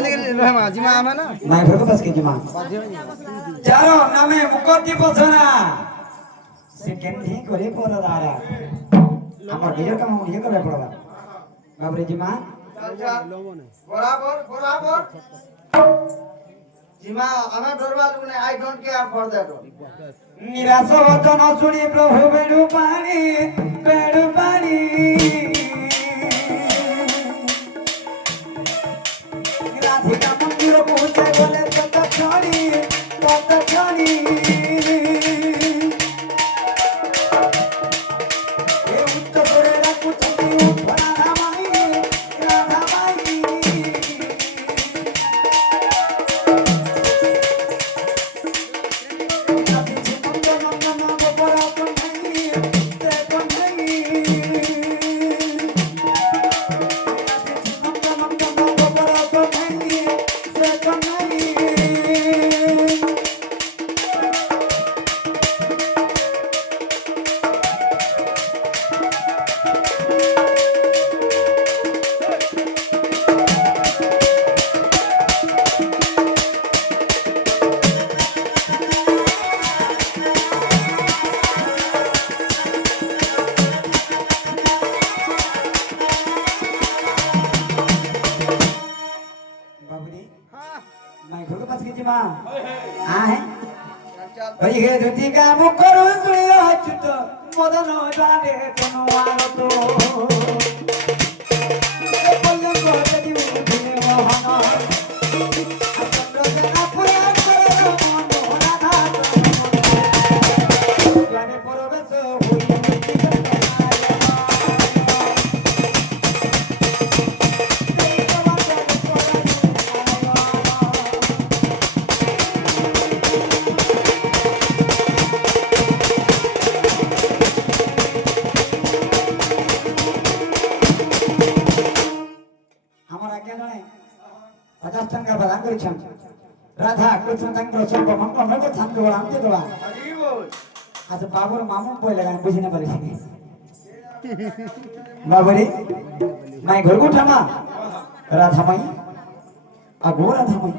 जिमा आमे ना নাই ঘর পাস কি জিমা চারো নামে মুকদ্দি পছনা সে কেনহি করে পড়া দারা আমার নিজের কাম নিজে করে পড়বা বাবরে জিমা बराबर बराबर जिमा आमे डरवाल ने I don't care for that নিরাশ বচন শুনি প্রভু বেড়ু পানি রাধিকা মন্দির পৌঁছে গেলে তত ছড়ি এ উচ্চ করে রাখুছি রাধা মাই मैं घर के पास की जिमा हां है भाई हे धुती का मुखर सुनियो छुट मदन जाने तनु आलो तो बोल को तेरी मुझे मोहन चंद्र जना पुरा करे मन राधा जाने परवेश होई राधा कृष्ण तंत्र सब मंगल में को थाम के बड़ा आते दवा आज बाबूर मामू बोल लगा बुझी ना पारे बाबूरी मैं घर को ठामा राधा माई अगो राधा माई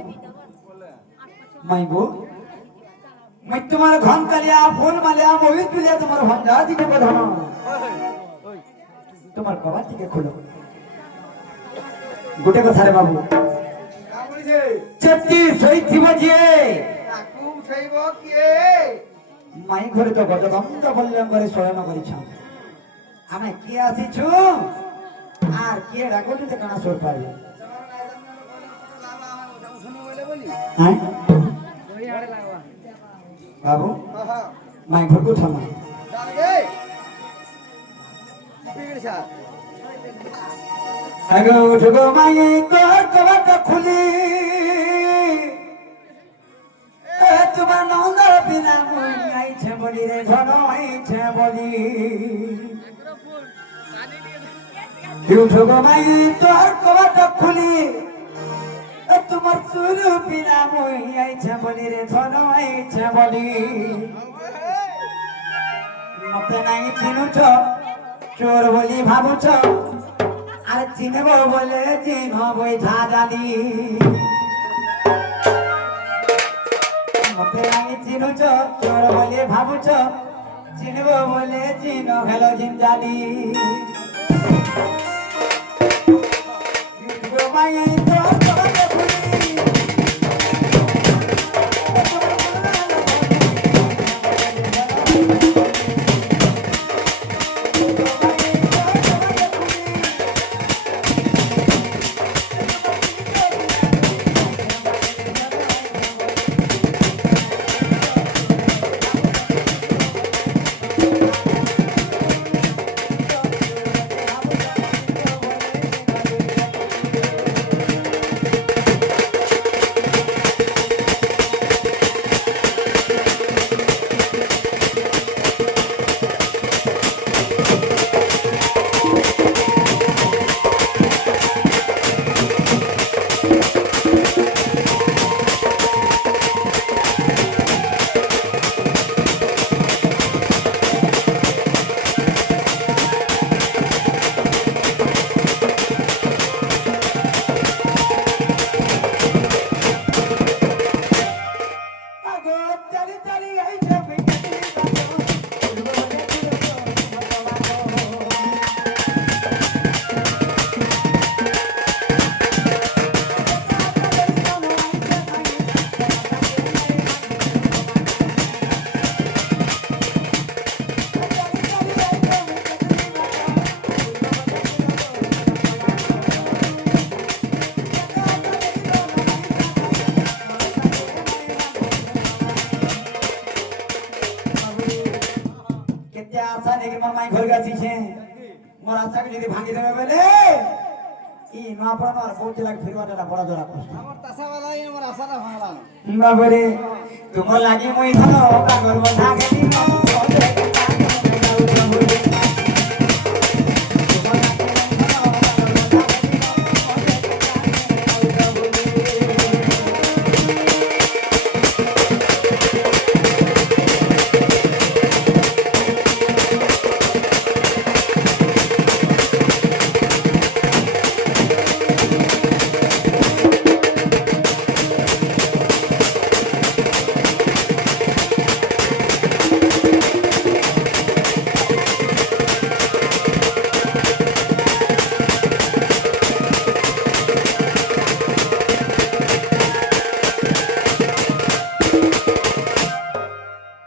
मैं गो मैं तुम्हारे घन कलिया फूल मालिया मोहित पिलिया तुम्हारे भंडार दी के बधाना तुम्हारे कबाटी के खोलो गुटे को थारे बाबू চেতি সইথিব যে তাকু উঠাইব কিয়ে মাই ঘরে তো গজদন্ত বললাম করে শয়ন করিছ আমি কি আসিছু আর কি রাখো তুই কানা সর পাবে হ্যাঁ বাবু মাই ঘর কো থামা ডালে বিগড়ছা আগো উঠগো মাই কর কবাট খুলি তোমার নন্দর বিনা মই আইছে বলি রে ঘন আইছে বলি উঠগো মাই তোর কবাট খুলি তোমার সুরু বিনা মই আইছে বলি রে ঘন আইছে বলি মতে নাই চিনুছ চোর বলি ভাবুছ আর চিনব বলে চিহ্ন বৈঠা জানি মতে নাই চিনুছ চোর বলে ভাবুছ চিনব বলে চিহ্ন হেল জিন জানি দেখি মোর মাই ঘর গেছিছে মোর আশাকে যদি ভাঙি দেবে বলে ই না পড়ানো আর বলতে লাগে ফিরবাটা বড় জোড়া কষ্ট আমার তাসাওয়ালাই আমার আশাটা ভাঙলাম বাবরে তোমার লাগি মই ধন কাগর বন্ধা গেলি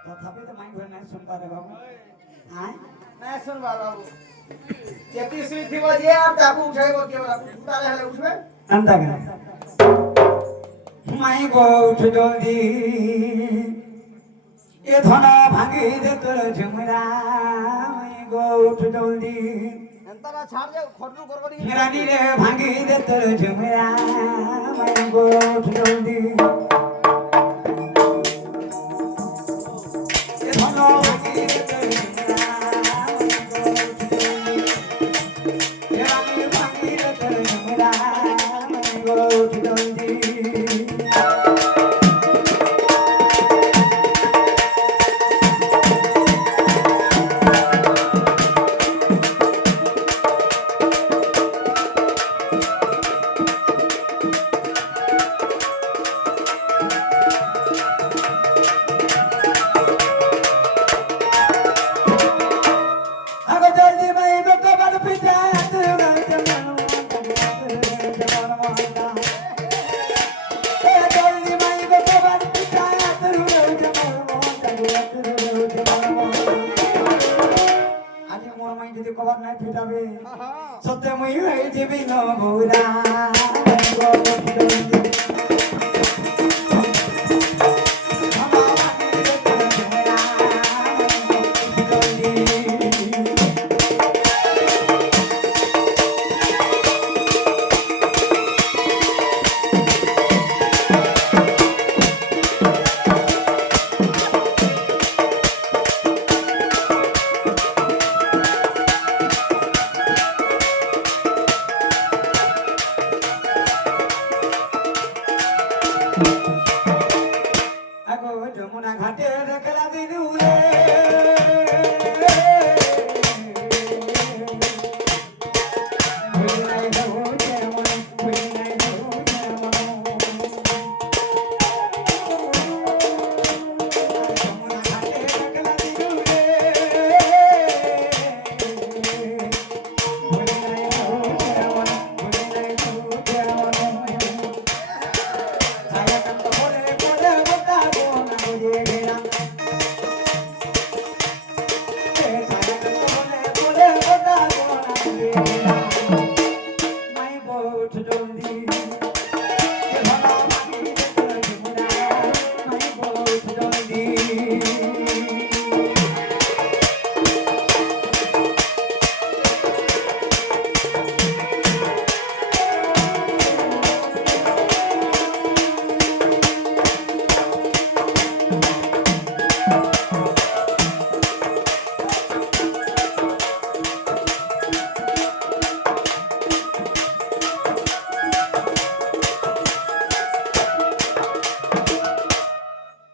তথাপি তো মাই ঘর নাই শুনবা রে বাবু হ্যাঁ না শুন বাবু চেপি সুই দিব যে আর তাকু উঠাইব কি বলা তালে হলে উঠবে আন্তা গা মাই গো উঠ জলদি এ ধন ভাঙি দে তোর ঝুমরা মাই গো উঠ জলদি এন্তারা ছাড় যে খটলু করবি রানী রে ভাঙি দে তোর ঝুমরা মাই গো উঠ জলদি এ ধন ভাঙি দে তোর ঝুমরা রানী ভাঙি দে তোর ঝুমরা মাই গো উঠ জলদি আগো জলদি মাই গো কবার পিতা তুই জলদি মাই গো কবার পিতা তুই আজ মোর মাই যদি কবার নাই ফিটাবে সত্যি মুই হয়ে যাবি ন বৌরা আগো যমুনা ঘাটে দেখলা দিনুরে ভুলি নাই যাবো যেমন ভুলি নাই যাবো যেমন যমুনা ঘাটে দেখলা দিনুরে ভুলি নাই যাবো যেমন ভুলি নাই যাবো যেমন ছায়া কান্ত বলে বলে বতা গো না বুঝে গেলাম ছায়া কান্ত বলে বলে বতা গো না বুঝে গেলাম মাই বোট জলদি এ ভালো মাটি দেখো ঝুমরা মাই বোট জলদি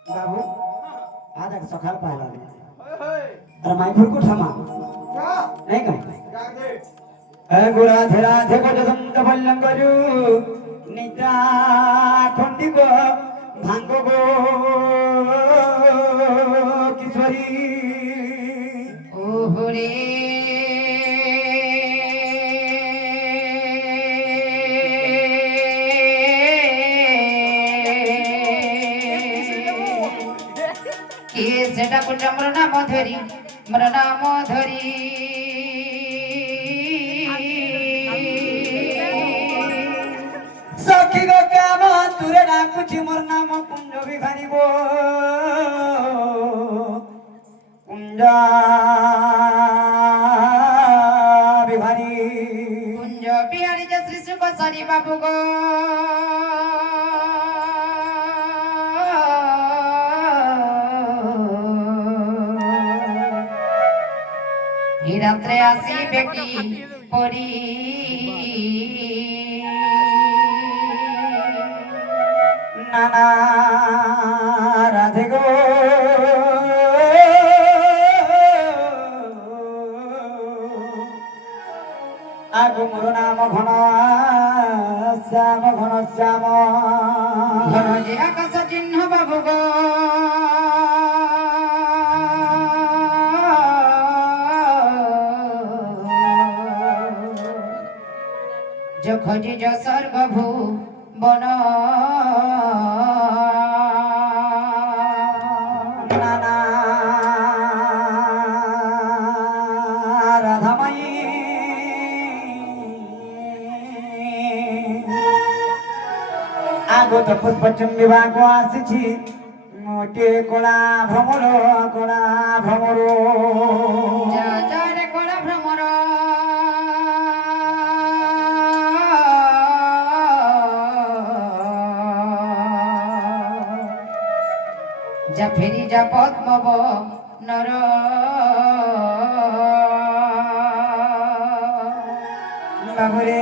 বাবু আজ এক সকাল পাইলা আর মাই ঘর কো থামা যা নাই কাই যা দে গোড়া ধেরা ধেকো যদন্ত বল্লং গরু নিদ্রা খন্ডি গো ভাঙ্গ গো কিশোরী ওহরে কে সেটা কোন মরনা মধুরী সখী গো কেমন তুরে ডাকুছি মোর নাম কুঞ্জ বিহারি গো কুঞ্জ বিহারী কুঞ্জ বিহারী যে শ্রী সুখ সরি বাবু গো এই রাত্রে আসিবে কি পরি নানা রাধে গো আগো মোর নাম ঘন শ্যাম ঘন শ্যাম ঘন যে আকাশ চিহ্ন বাবু গো जो खोजी जो स्वर्ग भू बन নানা রাধামাই আগত পুষ্পচুম্বী বাগ আসিছি মোটে কলা ভ্রমর जा जा रे कोला भ्रमर जा फेरी जा पद्मव नर বাবুরে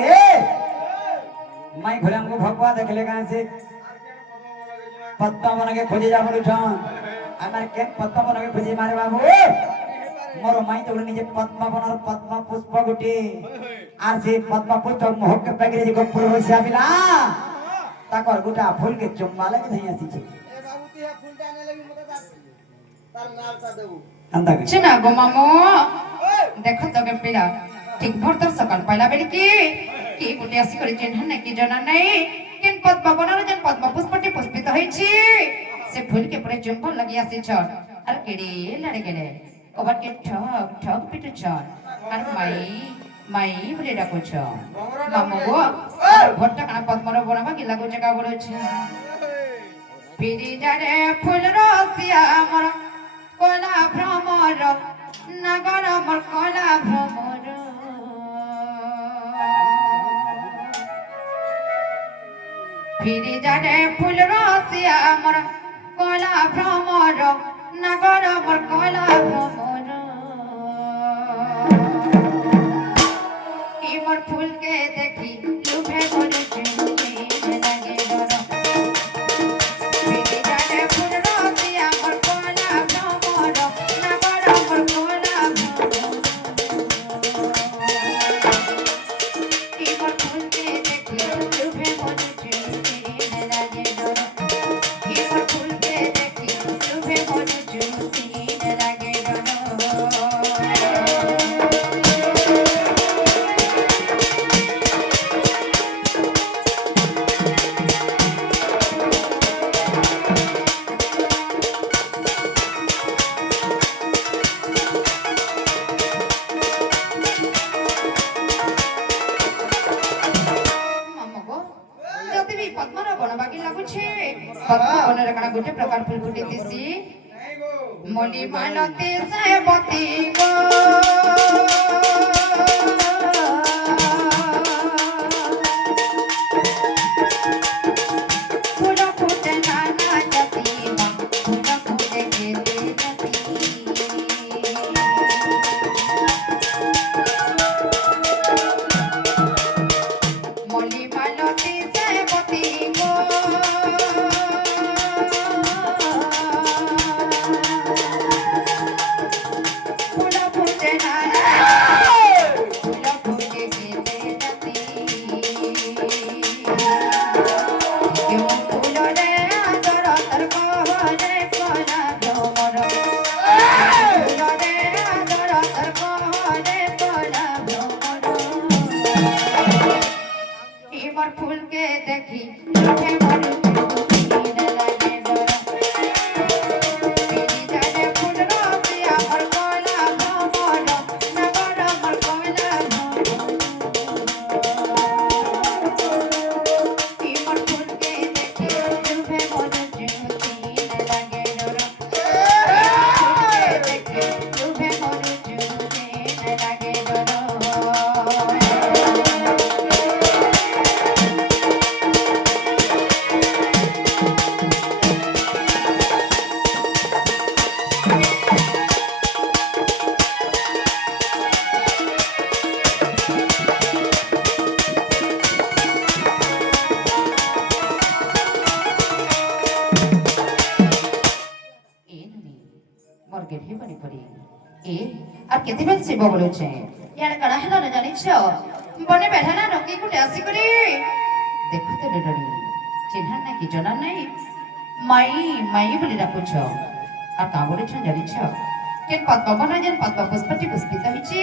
মাই ঘরে আমাকে ভগবান দেখলে কাছে পদ্মবনকে খুঁজে যাব বলছন আমার কে পদ্মবনকে খুঁজে মারে বাবু মোর মাই তো নিজে পদ্মবনর পদ্ম পুষ্প গুটি আর সে পদ্ম পুষ্প মোহকে পেগরে যে গপুর হইছে আবিলা তাকর গুটা ফুলকে চুম্মা লাগি ধই আসিছে এ বাবু তুই হ্যাঁ ফুলটা আনে লাগি মতে যাচ্ছি তার নালটা দেবো আন্দা গে চিনা গো মামু ওই দেখো তো কে পিলা ঠিক ভোর সকাল পাইলা বেলি কি গুটি আসি করে চিহ্ন নাকি জানা নাই কেন পদ্মবনের যেন পদ্ম পুষ্পটি পুষ্পিত হয়েছি সে ফুলকে পরে চুম্বন লাগি আসিছ আর কেড়ে লড়ে গেলে কবার কে ঠক ঠক পিটুছ আর মাই বলে ডাকুছ মামু গো ঘরটা কানা পদ্মর বনাবা কি লাগু জায়গা বলছে পিরি যারে ফুল রসিয়া আমার কলা ভ্রমর নগর আমার কলা ভ্রমর ফিরে যারে ফুল রসিয়া আমার কলা ভ্রমর নগর আমার কলা ভ্রমর এবার ফুলকে দেখি লুভে করে চুমকি লাগে ডর ফিরে যারে ফুল রসিয়া আমার কলা ভ্রমর নগর আমার কলা ভ্রমর এবার ফুলকে দেখি লুভে করে চুমকি লাগে ডর এবার ফুলকে দেখি লুভে করে চুমকি লাগে ডর ମାମୁଁ ଯଦି ବି ପଦ୍ମର ବନ ବାଗି ଲାଗୁଛି ପଦ୍ମ ବନରେ କାଣା ଗୋଟେ ପ୍ରକାର ଫୁଲ ଫୁଟି ଦିସି নাই গো ମଲି ମାଲତି ସେବତୀ ଗୋ ଫୁଲ ଫୁଟେ ନାନା ଜାତି ଫୁଲ ଫୁଟେ କେତେ ଜାତି মলি মালতি সেবতী গো ফুল ফুটে না ফুল ফুটে কেতে জাতি কেউ ফুল রে আদর তর কহরে কলা ভ্রমর ফুল রে আদর তর কহরে কলা ভ্রমর এবার ফুলকে দেখি চোখে মরু চুমকি লাগে ডর পিরি যারে ফুল রসি আমার কলা ভ্রমর নগর আমার কলা ভ্রমর এবার ফুলকে দেখি চোখে মরু চুমকি লাগে ডর ফুলকে দেখি କେଭେ ବନି ପରି ଏ আর কেতে বেল শিব বলছে ইয়ার কাড়া হেলা না জানিছ বনে বেঠা না নকি কুটে আসি করি দেখো তো ডডি চিহ্ন না কি জানা নাই মাই মাই বলি ডাকুছ আর কা বলেছ জানিছ কেন পদ্ম না যেন পদ্ম পুষ্পটি পুষ্পিত হইছে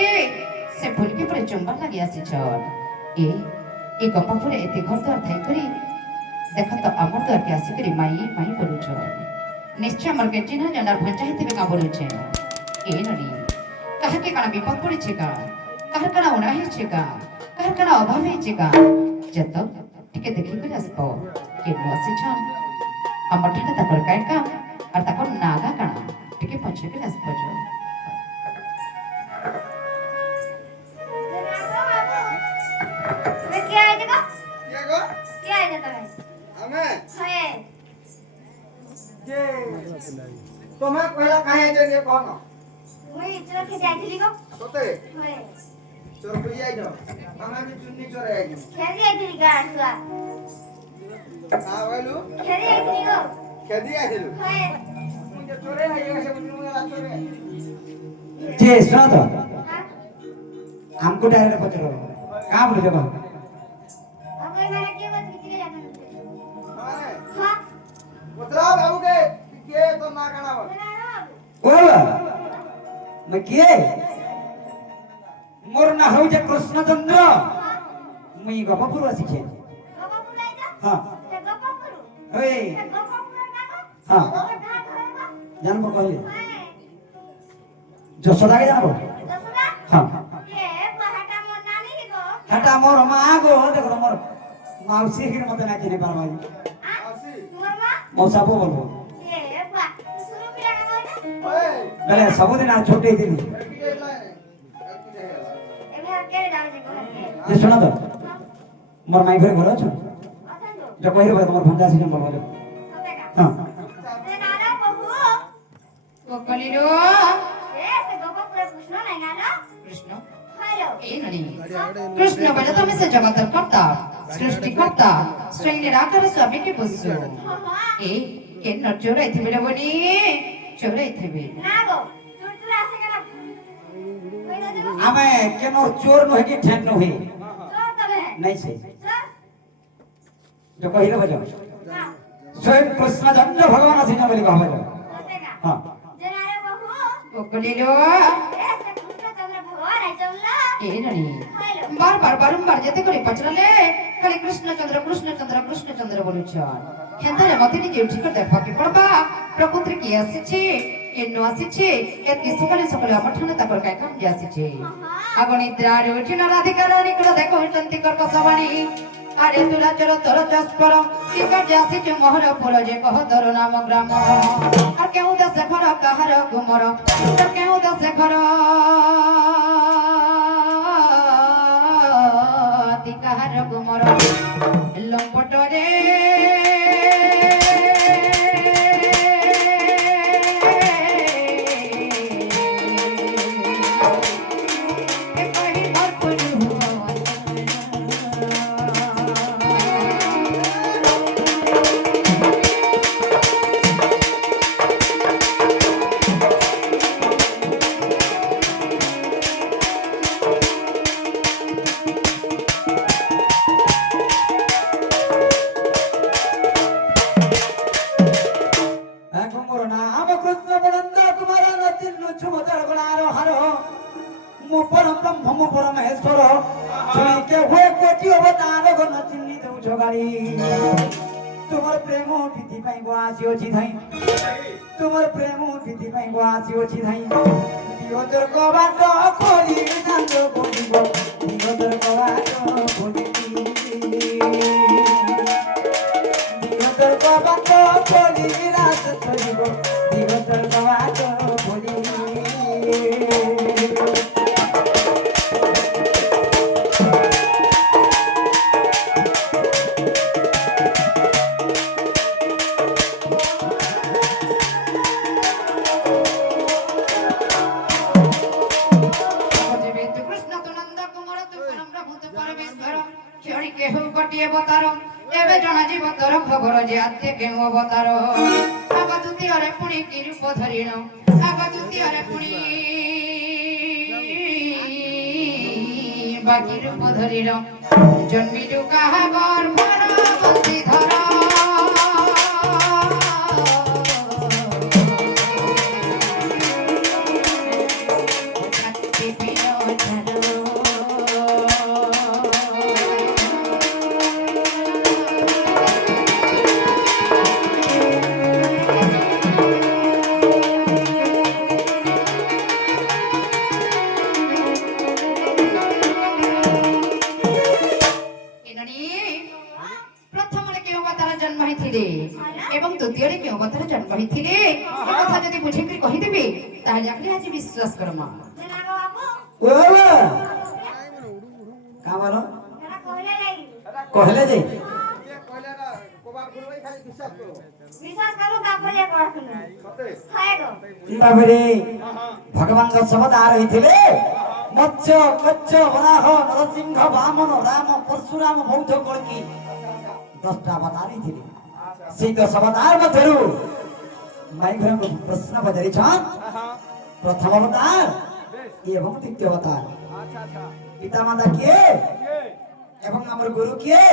সে ফুলকে পরে চুম্বন লাগি আসিছ এই গপ পরে এতে ঘর দ্বার থাই করি দেখো তো আমার দ্বারকে আসি করি মাই মাই বলুছ নিশ্চয় আমার কে চিহ্ন জানার ভঞ্চা হইতে কা বলছে এ ননি কাহাকে কানা বিপদ পড়েছে কা কাহার কানা উনা হয়েছে কা কাহার কানা অভাব হয়েছে কা যত টিকে দেখি করে আসবো কেন আসিছ আমার ঠান্ডা তাকর কায় কাম আর তাকর নাগা কানা টিকে পৌঁছে করে আসবো तुम्हें पहला कहे जे कौन मुई चोर के जाइथिली गो सोते होय चोर पे जाई जो हमें भी चुन्नी चोर आई जो खेली जाइथिली गासुआ ना बोलू खेली जाइथिली गो खेदी आई दिलु होय मुझे चोरे आई ऐसे बुझनु मेरा चोरे जे सुनो तो हां हमको डायरेक्ट पचरो कहां बोले देखो अब मेरा के बात किसी के जाना हां हां उतरा बाबू के तो ना काना बोल ओला मैं किए मोर ना हो जे कृष्णचंद्र मैं गपपुर आसी छे गपपुर लाई जा हां ते गपपुर ओए ते गपपुर ना गो हां और कहां घरबा जानबो कहले होय जसोदा के जानबो दसुरा हां ये पहाटा मोर नानी गो हटा मोर मां गो देखो मोर माउसी हिर मते ना चिने पारबाई आसी मोर मां मौसा बो बोलबो ये बा शुरू पिला का ना ओए गले सबुदिन आ छोटे दिनी के लाए ए घर के जाओ जे घर के जे सुना तो मोर माई घर घर छ अथन दो जो कहिर बे मोर भंडा सिने बोलबो सोते का हां ते नारा बहु कोकलिलो ए ते गपपुर कृष्ण नाही गालो কৃষ্ণ हेलो এই ননি কৃষ্ণ বলে তুমি সে জগতের কর্তা সৃষ্টিকর্তা শ্রেণীর আকারে স্বামীকে বুঝছো हां এই কেন চোরাই থিবে রে বনি চোরাই থিবে ना गो चुरचुर आसे केना कोई ना देखो आमे केनो चोर न है कि ठेन न है चोर तबे नहीं से चोर जो कहिर बजो हां स्वयं कृष्णचंद्र भगवान सिने बोली कहबो सोते का हां जे नारे बहु কোকলিলো ए ते कृष्णचंद्र भगवान है चमला এই ননি हेलो বারবার বারংবার যেতে করে পচরালে খালি কৃষ্ণচন্দ্র কৃষ্ণচন্দ্র কৃষ্ণচন্দ্র বলুছন হেন্দারে মতে নিজে উঠি করে দেখাকে পড়বা প্রকৃতি কি আসিছে কেন আসিছে এত সকালে সকালে আমার ঠান্ডা তাকর কাই কাম যে আসিছে আগনিদ্রার উঠিন রাধিকার নিকট দেখো হইতন্তি কর কসবাণী আরে তুলা চর তর চস্পর কি কাজ আসিছে মহরপুর যে কহ ধর নাম গ্রাম আর কেউ দশ ঘর কাহার গুমর আর কেউ দশ ঘর কাহার গুমর লম্পটরে परमेश्वर छुई के हुए कोटि अवतार गण चिन्हित उठगाड़ी तुमर प्रेम प्रीति पाई गुआसी अछि धाई तुमर प्रेम प्रीति पाई गुआसी अछि धाई दियोतर को बाट खोली नंद खोली गो दियोतर को बाट खोली दियोतर को बाट खोली रात खोली गो दियोतर को बाट खोली ଏବେ ଜଣା ଯିବ ତୋର ଖବର ଯେ ଆତେ କେଉଁ ଅବତାର ଆଗ ଦ୍ୱିତୀୟରେ ପୁଣି କି ରୂପ ଧରିଣ বাগুতিয়ারে পুরি বাকি রূপ ধরির জন্মিলু কাহা গর্ভর বন্দি ধর এবং দ্বিতীয়রে কেউ কথার জন্ম হইছিলে কথা যদি বুঝে করে কহিদেবে তাহলে আপনি আজ বিশ্বাস করমা ও বাবা কা বলো কহলে যে যে কইলে না কোবার করবাই খালি বিশ্বাস করো বিশ্বাস করো তারপরে করুন সতে হয় গো বাবারে ভগবান অবতার হইଥିଲେ মৎস্য কচ্ছ বরাহ নরসিংহ বামন রাম পরশুরাম বৌদ্ধ কলকি 10টা অবতার হইଥିଲେ সেই 10 অবতার ମଧ୍ୟରୁ ମାଇ ଘରକୁ ପ୍ରଶ୍ନ ପଚାରିଛନ୍ ପ୍ରଥମ ଅବତାର ଏବଂ ଦ୍ୱିତୀୟ ଅବତାର আচ্ছা আচ্ছা ପିତା ମାତା କିଏ ଏବଂ ଆମର ଗୁରୁ କିଏ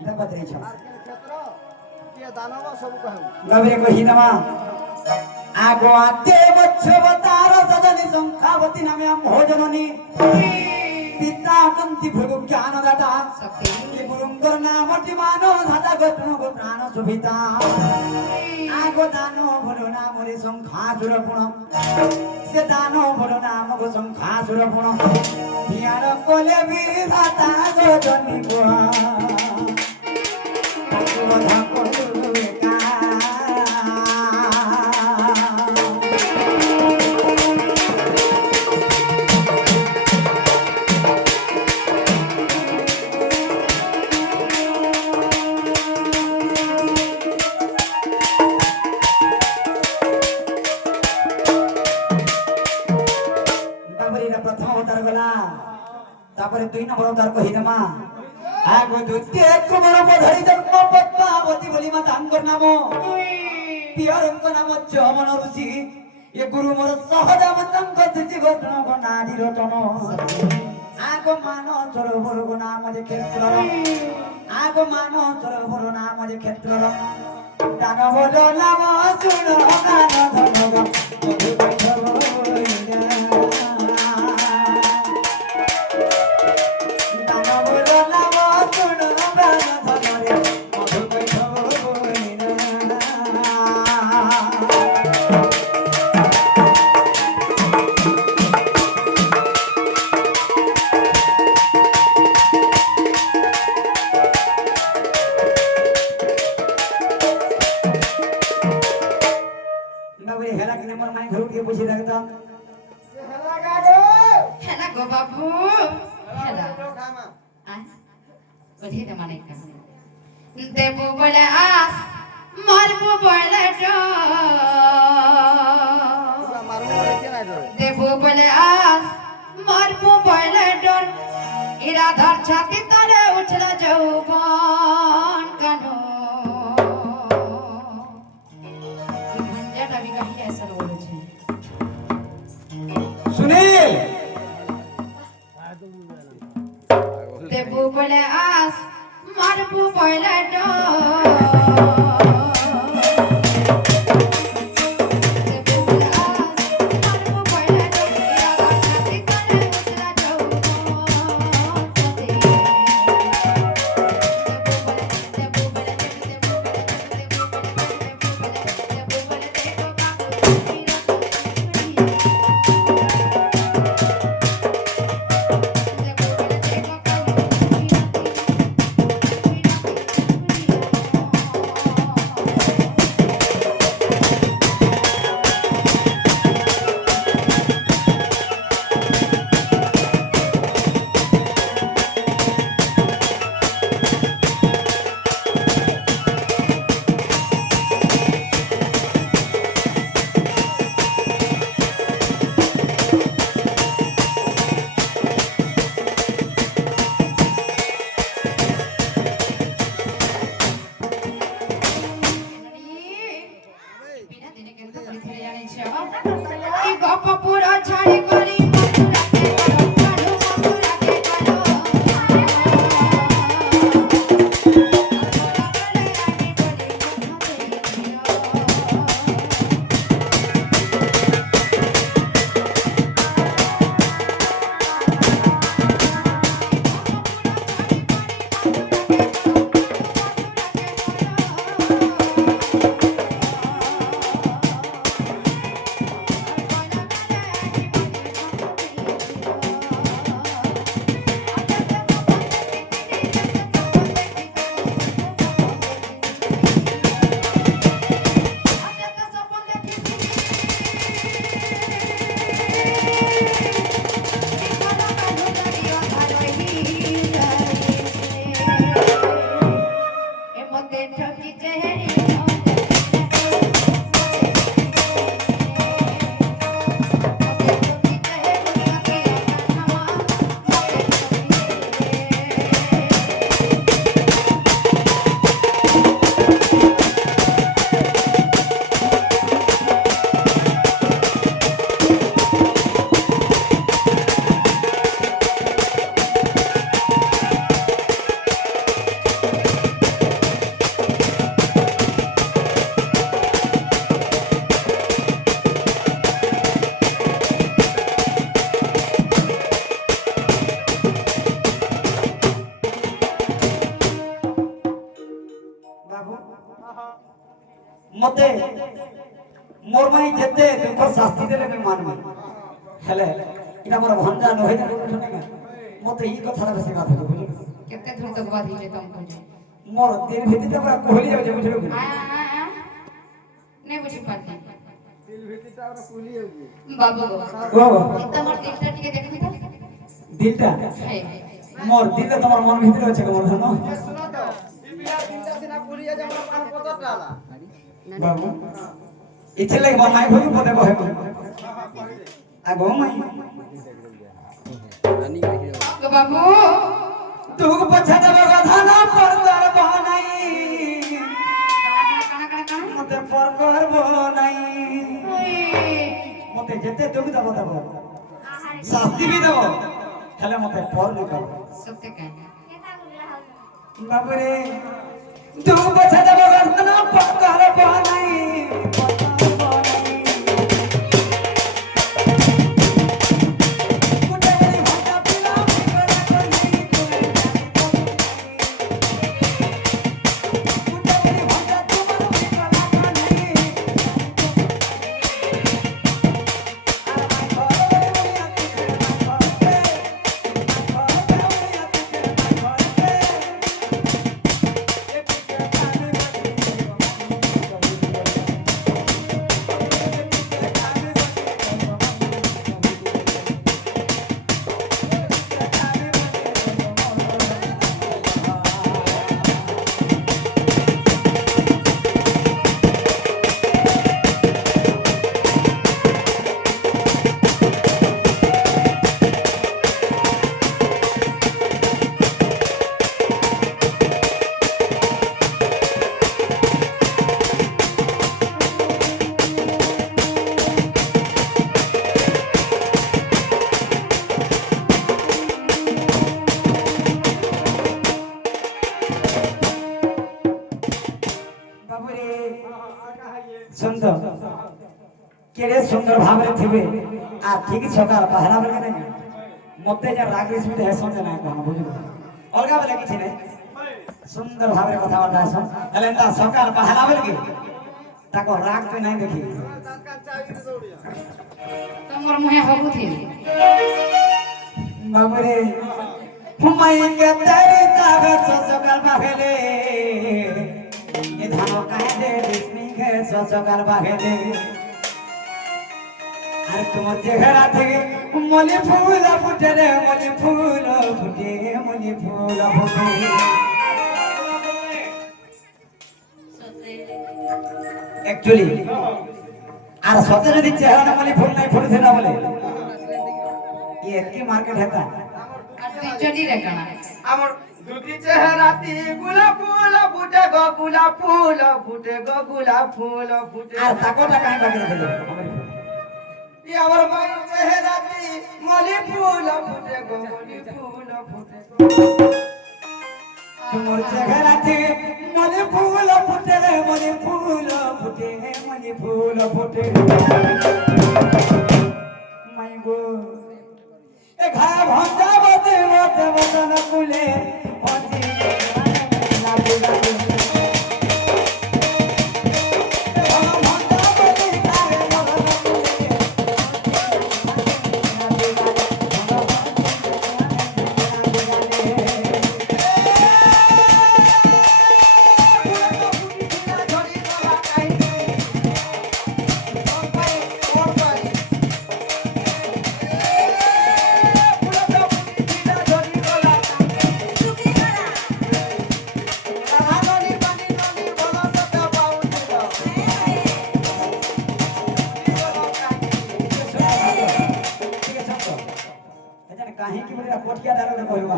এটা ପଚାରିଛନ୍ আর কি ক্ষেত্র কি দানব সব কহু গভীরে কহিনমা আগো আতে মৎস্যবতার সদনি সংখ্যাবতী নামে ভোজননি পিতা কন্তি ভৃগু জ্ঞান দাতা সত্যি গুরুঙ্গর নামটি মানো ধাতা গঠন গো প্রাণ সুবিতা আগো দান ভলো নামরে সংখ্যা সুরপুণ সে দান ভলো নাম গো সংখ্যা সুরপুণ ধ্যান কলে বিধাতা গজনি গোয়া ঠাকুর ঠাকুর একা प्रथम अवतार गला तापर 2 नंबर अवतार कहिदमा आगो द्वितीय कुमार पधरी जन्म पद्मावती बोली माता अंकर नाम पियरंक नाम चमन ऋषि ये गुरु मोर सहजाम तंक तिथि घटन को नाडी रतन आगो मानो सरोवर को नाम जे क्षेत्र आगो मानो सरोवर नाम जे क्षेत्र दानव नाम सुन गान धन ग मधु बैठव हेला कि नंबर माई घर के पूछी लगता হেলা গাডো হেলা গো বাবু হেলা খামা বলি তো মানে কা দেবু বলে আস মারবো বলে ডো মারু রেখে নাই ধরে দেবু বলে আস মারবো বলে ডর এরা ধর ছাতি তলে উঠলা যৌবন কানো ভঞ্জাটা বি কাহি এসে বলেছে सुनील দেবু বলে আস মারবো বলে ডো দেবু বলে আস মারবো বলে ডো এরা ধর ছাতি তলে উঠলা যৌবন সাথে দেবু বলে দেখো বিনা দিনে কেন করে জানিস পপুরা ছাড়ি করি मते मोर माई जेते दुख शास्ति देले मैं मानबी हेले इना मोर भंडा न होय सुनेगा मते ई कथा बेसी बात हो बुझलो केते दूर तक बात हिजे तुम बुझे मोर दिन भीतर पूरा कोहली जाउ जे बुझलो ने बुझी पाती दिल भीतर पूरा कोहली होगी बाबू ओ इतना मोर दिलटा टिके देखु त दिलटा मोर दिल तमर मन भीतर আছে मोर धनो सुनो तो बिया दिलटा सिना कोहली जा हमरा पान पता डाला बाबू इथे लगे मन माई भोलू पदे बहे आगो माई तो बाबू तू पछा देब गधाना पर दर बनाई मते पर करबो नाही मते जेते दुख दब दब शास्ति भी दब हेले मते पर न कर सत्य कह बाबू रे तू पछा देब गधाना पर दर बनाई सुंदर केरे सुंदर भाव रे थिबे आ ठीक सकार पहरा बेले नहीं मते जे राग स्मित है समझ ना कहना बुझलो अलगा बेले किछि नहीं सुंदर भाव रे कथा बता सम एलेंता सकार पहरा बेले के ताको राग पे नहीं देखी तमर मुहे हबु थी बाबरे हुमाई के तेरी ताग सकार बाहेले ये धानो काहे दे बिस्मी के सकार बाहेले अरे तुम चेहरा थे मली फूल फुटे रे मली फूल फुटे मली फूल फुटे एक्चुअली आर सते যদি চেহারা না মলি ফুল নাই ফুটছে না বলে ये की मार्केट है ता আর তুই জনি রে কানা আমার দুটি চেহারাতি গোলাপ ফুল ফুটে গো গোলাপ ফুল ফুটে গো গোলাপ ফুল ফুটে আর তাকোটা কাই বাকি রেখে ये আমার মায়ের চেহারাতে মলি ফুল ফুটে গো মলি ফুল ফুটে তোমার চেহারাতে মলি ফুল ফুটে রে মলি ফুল ফুটে মলি ফুল ফুটে মাই গো এ ঘা ভঞ্জা বদে বদে বদন কুলে হজি লাগু লাগু काहे की बोले कोटिया डालो रे कहलवा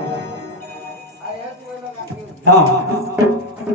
हां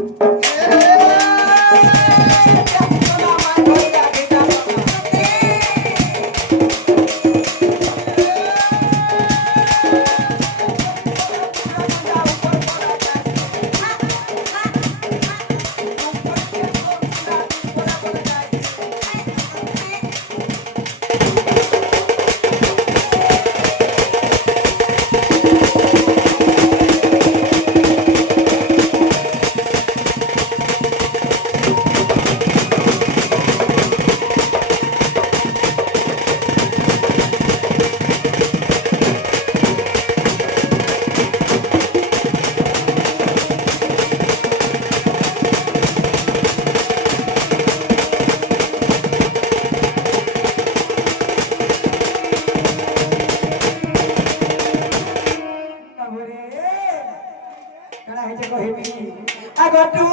अगर तू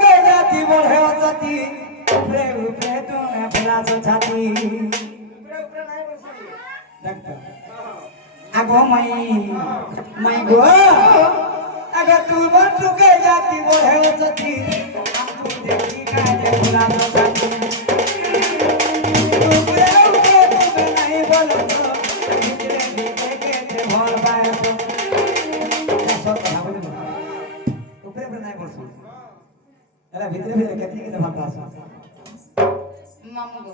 के जाती बढ़े जाती ऊपरे ऊपरे तू मैं भला सो छाती आगो मई गो अगर तू के जाती बढ़े जाती हमको देखी काहे भला सो छाती ऊपरे ऊपरे तू मैं नहीं बोलो तो भीतरे भीतरे के ते भर पाए तो सब कहा बोले ऊपरे ऊपरे नहीं बोल एला भीतरे भीतरे केतनी के भाग पास मामू गो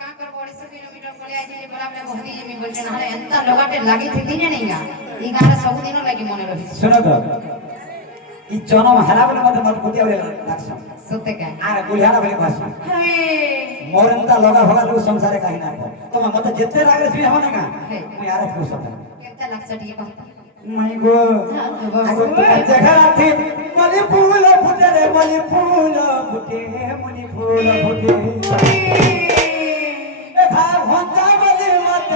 का कर 250 किलोमीटर पळे आइ जे बराबर भती जे मी बोलछन हाले एंता लगाटे लागि थी दिने नहींगा ई गारे सब दिन लागि मने रही सुनो तो ई जनम हला बोले मत मत कोटिया बोले लागछ सत्य का आ गुलिहारा बोले भाषा हे मोरंता लगा भगा लोग संसारे काही ना तो मत जेते रागे छी हमने का मैं यार को सब केता लागछ ठीक कहता मई गो आगो तो जगह थी मली फूल फुटे रे मली फूल फुटे मली फूल फुटे ए भा भंता बली मत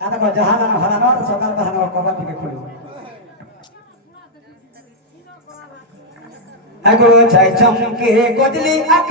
आता को जहाना हराना सकाल बहाना कबाब के खुलो आगो चाय चमके कोजली